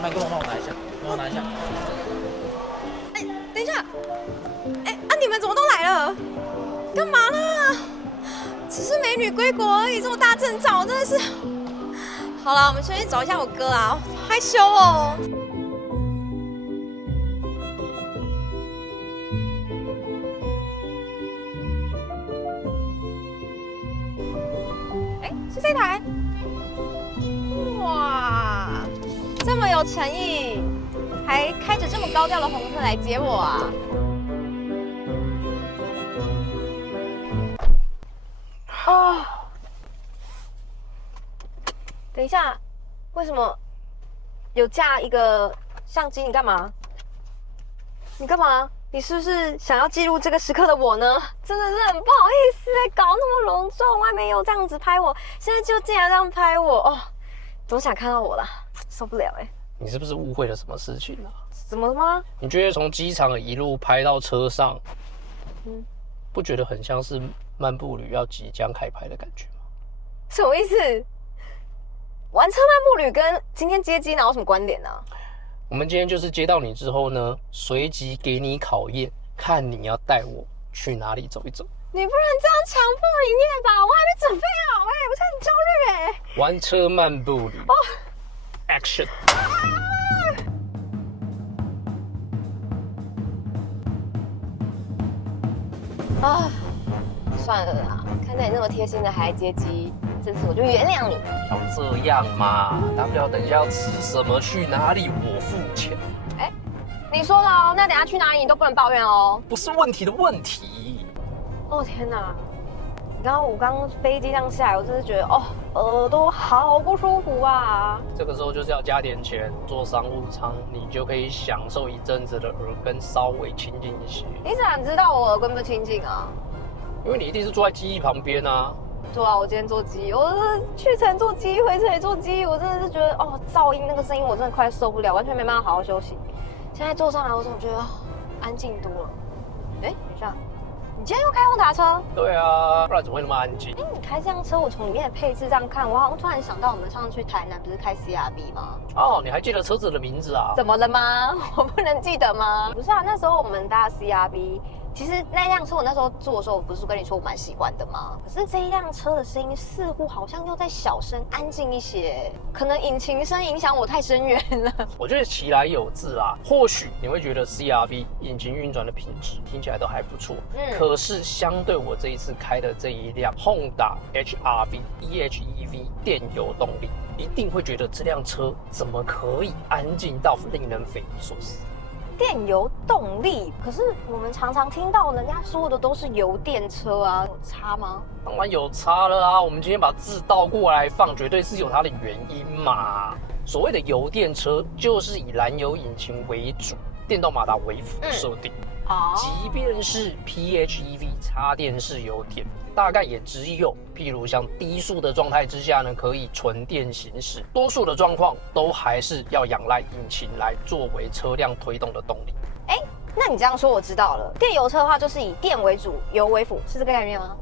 麦克风帮我拿一下，帮我拿一下。等一下，你们怎么都来了？干嘛呢？只是美女归国而已，这么大阵仗，真的是。好了，我们先去找一下我哥啦，害羞哦。是这台？哇，这么有诚意，还开着这么高调的红车来接我啊！哦，等一下，为什么有架一个相机？你干嘛？你干嘛？你是不是想要记录这个时刻的我呢？真的是很不好意思搞那么隆重，外面又这样子拍我，现在就竟然这样拍我哦，多想看到我啦，受不了哎！你是不是误会了什么事情啊？怎么了吗？你觉得从机场一路拍到车上，不觉得很像是漫步旅要即将开拍的感觉吗？什么意思？玩车漫步旅跟今天接机哪有什么关联呢？我们今天就是接到你之后呢，随即给你考验，看你要带我去哪里走一走。你不能这样强迫营业吧？我还没准备好我现在很焦虑玩车漫步旅，Action！ 算了啦，看在你那么贴心的还接机，这次我就原谅你。要这样嘛，大不了等一下要吃什么去哪里我付钱。你说的哦，那等下去哪里你都不能抱怨哦。不是问题的问题。哦天哪！我刚飞机上下来，我真的觉得耳朵好不舒服啊。这个时候就是要加点钱，坐商务舱，你就可以享受一阵子的耳根稍微清净一些。你怎么知道我耳根不清净啊？因为你一定是坐在机翼旁边啊。对啊，我今天坐机，我去程坐机，回程也坐机，我真的是觉得噪音那个声音我真的快受不了，完全没办法好好休息。现在坐上来，我总觉得安静多了。等一下，你今天又开宏达车？对啊，不然怎么会那么安静？你开这辆车，我从里面的配置这样看，我好像突然想到我们上次去台南不是开 CRV 吗？哦，你还记得车子的名字啊？怎么了吗？我不能记得吗？不是啊，那时候我们搭 CRV。其实那辆车我那时候坐的时候，我不是跟你说我蛮喜欢的吗？可是这一辆车的声音似乎好像要再小声、安静一些，可能引擎声影响我太深远了。我觉得其来有自啦，或许你会觉得 CRV 引擎运转的品质听起来都还不错，可是相对我这一次开的这一辆 Honda HR-V EHEV 电油动力，一定会觉得这辆车怎么可以安静到令人匪夷所思。电油动力，可是我们常常听到人家说的都是油电车啊，有差吗？当然有差了啊！我们今天把字倒过来放，绝对是有它的原因嘛。所谓的油电车，就是以燃油引擎为主，电动马达为辅设定。即便是 PHEV 插电式油电，大概也只有譬如像低速的状态之下呢，可以纯电行驶，多数的状况都还是要仰赖引擎来作为车辆推动的动力。那你这样说我知道了，电油车的话就是以电为主，油为辅，是这个概念吗？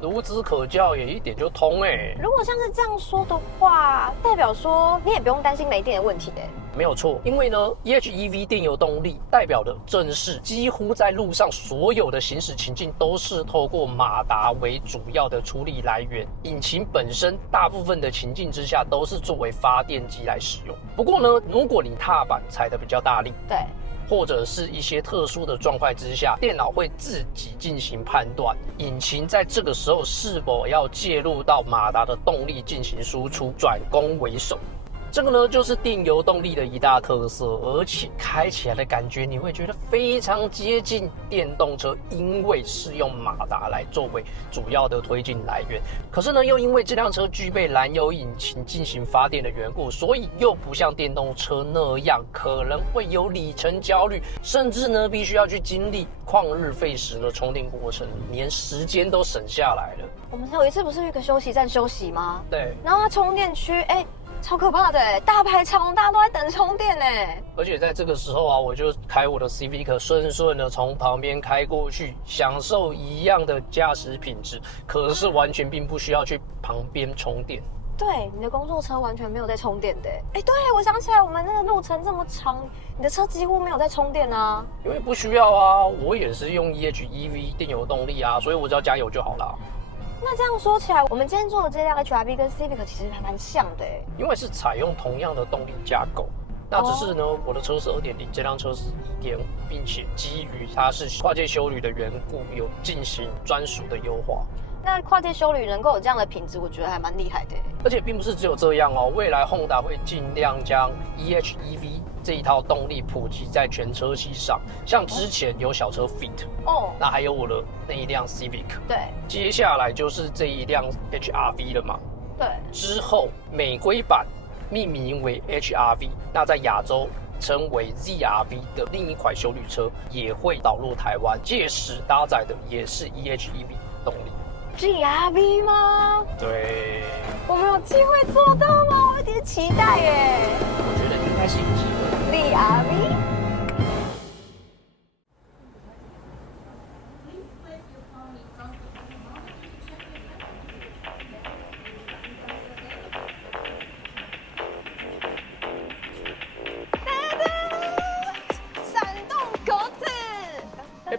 孺子可教也一点就通如果像是这样说的话，代表说你也不用担心没电的问题没有错，因为呢 EHEV 电油动力代表的正是几乎在路上所有的行驶情境都是透过马达为主要的出力来源，引擎本身大部分的情境之下都是作为发电机来使用。不过呢，如果你踏板踩得比较大力，对，或者是一些特殊的状况之下，电脑会自己进行判断，引擎在这个时候是否要介入到马达的动力进行输出，转攻为守。这个呢，就是电油动力的一大特色，而且开起来的感觉你会觉得非常接近电动车，因为是用马达来作为主要的推进来源。可是呢，又因为这辆车具备燃油引擎进行发电的缘故，所以又不像电动车那样可能会有里程焦虑，甚至呢必须要去经历旷日费时的充电过程，连时间都省下来了。我们有一次不是一个休息站休息吗？对，然后它充电区，超可怕的大排长，大家都在等充电而且在这个时候啊，我就开我的 Civic 顺顺的从旁边开过去，享受一样的驾驶品质，可是完全并不需要去旁边充电。对，你的工作车完全没有在充电的。哎，对，我想起来，我们那个路程这么长，你的车几乎没有在充电啊。因为不需要啊，我也是用 EHEV 电油动力啊，所以我只要加油就好了。那这样说起来，我们今天做的这辆 HRV 跟 Civic 其实还蛮像的哎。因为是采用同样的动力架构，那只是呢，我的车是 2.0， 这辆车是 1.5， 并且基于它是跨界休旅的缘故，有进行专属的优化。那跨界休旅能够有这样的品质，我觉得还蛮厉害的。而且并不是只有这样哦，未来 Honda 会尽量将 EHEV 这一套动力普及在全车系上，像之前有小车 Fit， 那还有我的那一辆 Civic， 对，接下来就是这一辆 HRV 了嘛，对，之后美规版命名为 HRV， 那在亚洲称为 ZRV 的另一款休旅车也会导入台湾，届时搭载的也是 EHEV 动力。GRV 吗？对，我们有机会做到吗？我有点期待耶。我觉得应该是有机会。ZRV。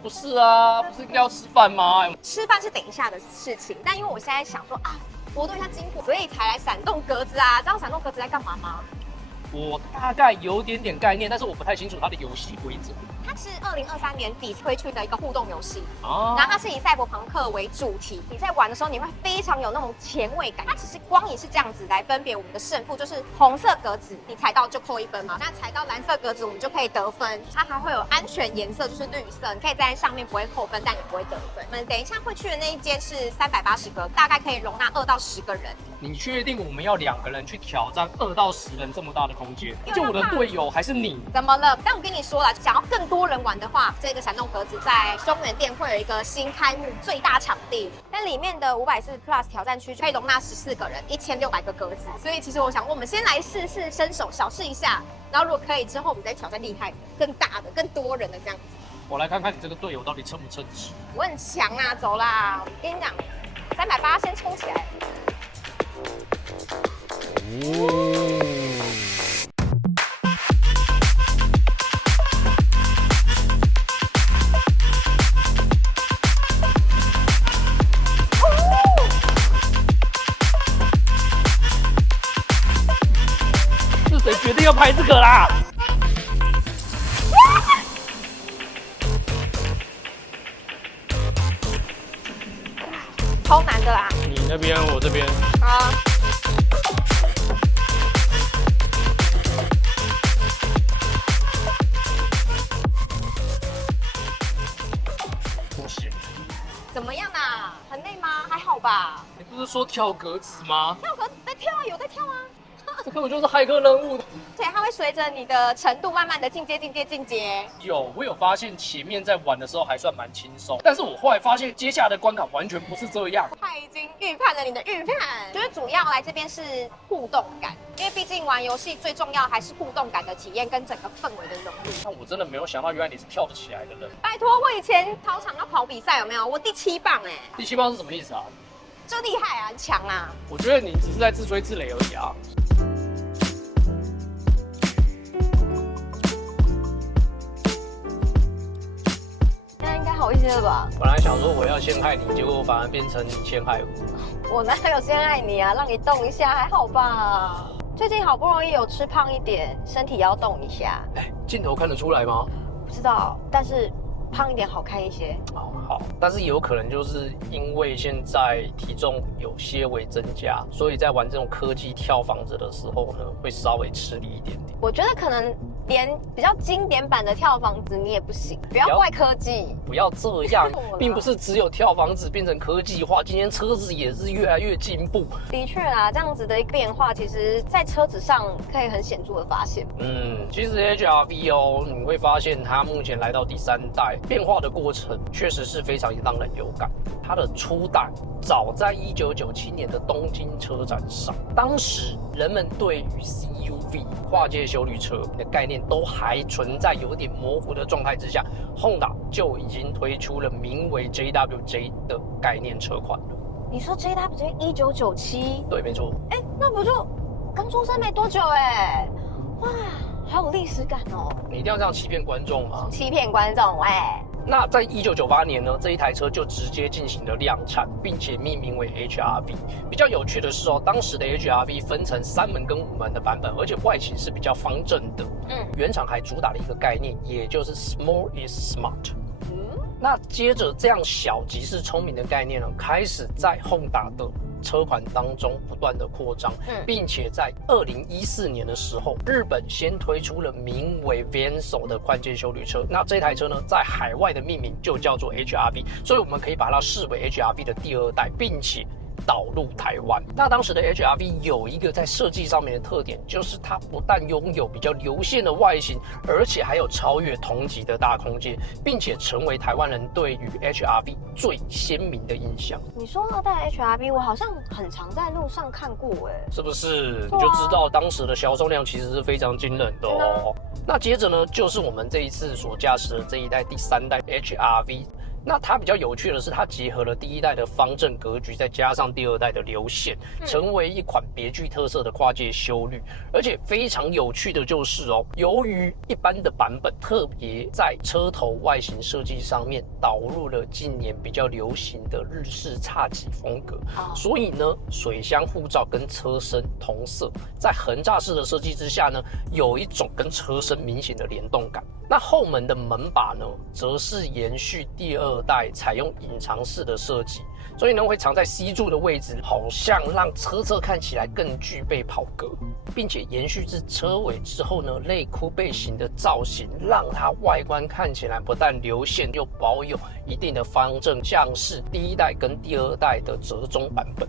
不是啊，不是应该要吃饭吗？吃饭是等一下的事情，但因为我现在想说啊，活动一下筋骨，所以才来闪动格子啊。知道闪动格子在干嘛吗？我大概有点概念，但是我不太清楚它的游戏规则。它是2023年底推出的一个互动游戏，哦，然后它是以赛博朋克为主题。你在玩的时候，你会非常有那种前卫感。它其实光影是这样子来分别我们的胜负，就是红色格子你踩到就扣1分嘛，那踩到蓝色格子我们就可以得分。它还会有安全颜色，就是绿色，你可以站在上面不会扣分，但也不会得分。我们等一下会去的那一间是380格，大概可以容纳2到10个人。你确定我们要2个人去挑战2到10人这么大的空间？就我的队友还是你？怎么了？但我跟你说了，想要更多人玩的话，这个闪动格子在中原店会有一个新开幕最大场地，但里面的540 Plus 挑战区可以容纳14个人，1600个格子。所以其实我想，我们先来试试伸手小试一下，然后如果可以之后，我们再挑战厉害的、更大的、更多人的这样子。我来看看你这个队友到底称不称职。我很强啊，走啦！我跟你讲，380先冲起来。是谁决定要拍这个啦？超难的啦！你那边，我这边。好。不行。怎么样啊？很累吗？还好吧。你不是说跳格子吗？跳格子在跳啊，有在跳啊。这根本就是骇客任务。对，它会随着你的程度慢慢的进阶。我有发现前面在玩的时候还算蛮轻松，但是我后来发现接下来的关卡完全不是这样。他已经预判了你的预判，就是主要来这边是互动感，因为毕竟玩游戏最重要还是互动感的体验跟整个氛围的融入。但我真的没有想到，原来你是跳得起来的人。拜托，我以前操场要跑比赛有没有？我第7棒哎。第7棒是什么意思啊？就厉害啊，很强啊。我觉得你只是在自吹自擂而已啊。好一些了吧？本来想说我要陷害你，结果反而变成你陷害我。我哪有陷害你啊？让你动一下还好吧？最近好不容易有吃胖一点，身体也要动一下。镜头看得出来吗？不知道，但是胖一点好看一些。好，但是也有可能就是因为现在体重有些微增加，所以在玩这种科技跳房子的时候呢，会稍微吃力一点点。我觉得可能连比较经典版的跳房子你也不行，不要怪科技。不要这样，并不是只有跳房子变成科技化，今天车子也是越来越进步。的确啊，这样子的一个变化，其实在车子上可以很显著的发现。其实 HRV 哦，你会发现它目前来到第3代，变化的过程确实是非常让人有感。它的初代早在1997年的东京车展上，当时人们对于 CUV 跨界休旅车的概念都还存在有点模糊的状态之下，Honda 就已经推出了名为 JWJ 的概念车款了。你说这一台不是1997？对，没错。哎，那不就刚出生没多久哎？哇，好有历史感哦！你一定要这样欺骗观众吗？欺骗观众哎。那在1998年呢，这一台车就直接进行了量产，并且命名为 HRV。比较有趣的是哦，当时的 HRV 分成3门跟5门的版本，而且外形是比较方正的。原厂还主打了一个概念，也就是 Small is Smart。那接着这样小即是聪明的概念呢，开始在 Honda 的车款当中不断的扩张，并且在2014年的时候，日本先推出了名为 Venso 的宽肩休旅车。那这台车呢，在海外的命名就叫做 HRV， 所以我们可以把它视为 HRV 的第2代，并且导入台湾。那当时的 HRV 有一个在设计上面的特点，就是它不但拥有比较流线的外形，而且还有超越同级的大空间，并且成为台湾人对于 HRV 最鲜明的印象。你说2代 HRV， 我好像很常在路上看过，哎，是不是？你就知道当时的销售量其实是非常惊人的哦。那接着呢，就是我们这一次所驾驶的这一代第3代 HRV。那它比较有趣的是，它结合了第1代的方正格局，再加上第2代的流线，成为一款别具特色的跨界休旅。而且非常有趣的就是哦，由于一般的版本特别在车头外形设计上面导入了近年比较流行的日式侘寂风格，所以呢，水箱护罩跟车身同色，在横栅式的设计之下呢，有一种跟车身明显的联动感。那后门的门把呢，则是延续第2代采用隐藏式的设计，所以呢会藏在 C 柱的位置，好像让车侧看起来更具备跑格，并且延续至车尾之后呢，类酷背型的造型，让它外观看起来不但流线，又保有一定的方正，像是第1代跟第2代的折中版本。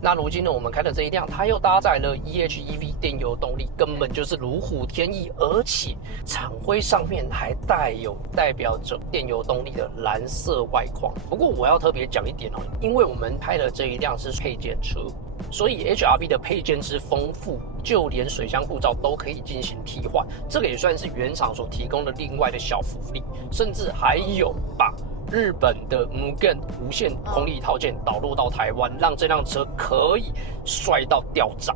那如今呢，我们开的这一辆，它又搭载了 EHEV 电油动力，根本就是如虎添翼，而且厂徽上面还带有代表着电油动力的蓝色外框。不过我要特别讲一点哦，因为我们开的这一辆是配件车，所以 HRV 的配件之丰富，就连水箱护罩都可以进行替换，这个也算是原厂所提供的另外的小福利，甚至还有把日本的 Mugen 无线空力套件导入到台湾，让这辆车可以帅到掉渣。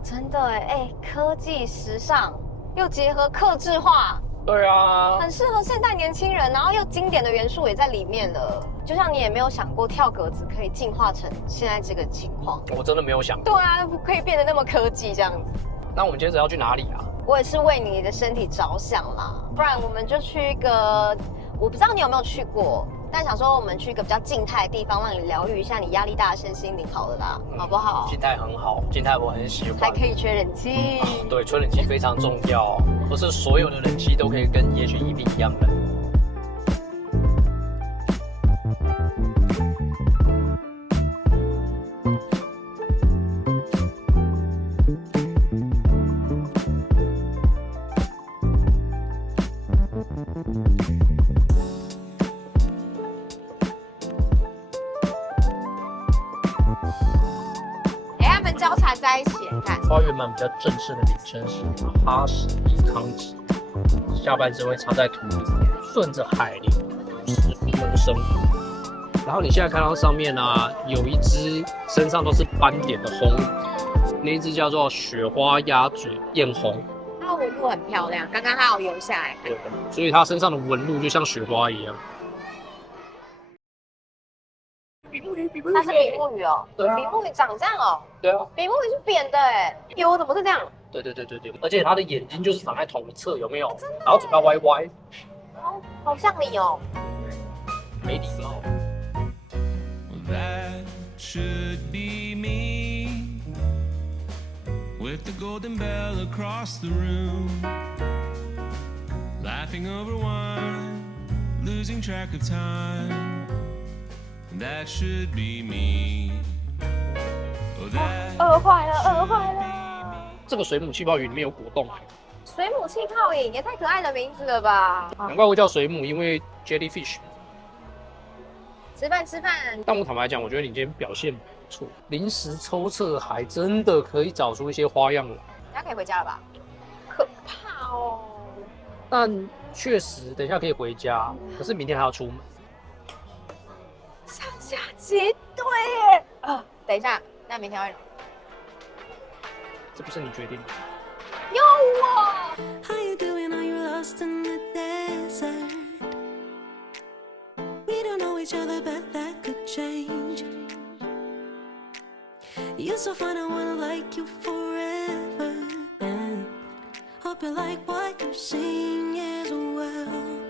真的哎，科技时尚又结合客制化，对啊，很适合现代年轻人，然后又经典的元素也在里面了。就像你也没有想过跳格子可以进化成现在这个情况，我真的没有想过。对啊，可以变得那么科技这样子。那我们接着要去哪里啊？我也是为你的身体着想啦，不然我们就去一个，我不知道你有没有去过，但想说我们去一个比较静态的地方，让你疗愈一下你压力大的身心灵，好了啦，好不好？静态很好，静态我很喜欢，还可以吹冷气。对，吹冷气非常重要，不是所有的冷气都可以跟 EHEV 一样冷。交缠在一起，你看。花园版比较正式的名称是哈什比康吉，下半身会插在土里，顺着海流而生。然后你现在看到上面啊，有一只身上都是斑点的红鱼，那一只叫做雪花鸭嘴艳红，它的纹路很漂亮，刚刚它有游下来。对，所以它身上的纹路就像雪花一样。它是比目鱼哦，对啊，比目鱼长这样哦，对啊，比目鱼是扁的哎，有怎么是这样？对，而且它的眼睛就是长在同一侧，有没有？然后嘴巴歪歪，哦，好像你哦，没礼貌。That should be me with the golden bell across the room, laughing over wine, losing track of time. That should be me. Oh, that 饿坏了。这个水母气泡鱼里面有果冻，水母气泡饮也太可爱的名字了吧！难怪会叫水母，因为 jellyfish。吃饭。但我坦白讲，我觉得你今天表现不错，临时抽测还真的可以找出一些花样来。大家可以回家了吧？可怕哦！但确实，等一下可以回家，可是明天还要出门。上下几度耶！等一下，那明天会这不是你决定的。有我。 How you doing? Are you lost in the desert? We don't know each other, but that could change. You're so fine, I wanna like you forever. And hope you like what you're seeing as well.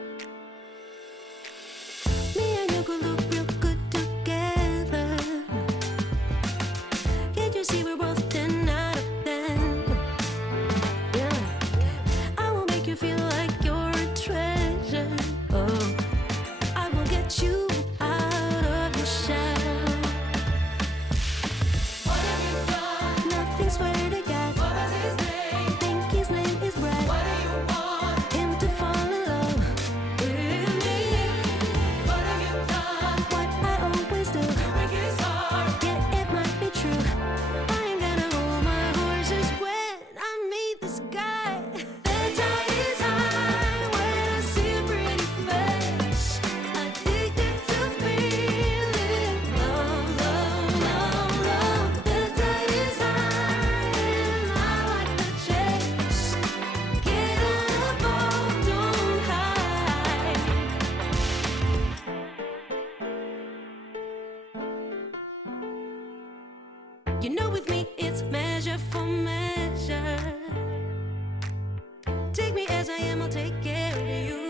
Me and you could look real good together. Can't you see we're both 10 out of 10? Yeah, I will make you feel like you're a treasure. Oh, I will get you out of your shell. What have you done? Nothing, swear to God. What is his name? Think his name is Brad. What do you want? Him to fall in love with me. What have you done? What I always do. Break his heart. Yeah, it might be true. I ain't gonna hold my horses when I meet this guy. The tide is high when I see a pretty face. Addicted to feeling love, love, love, love. The tide is high and I like the chase. Get on a boat, don't hide. You know, with me, it's measure for measure. Take me as I am, I'll take care of you.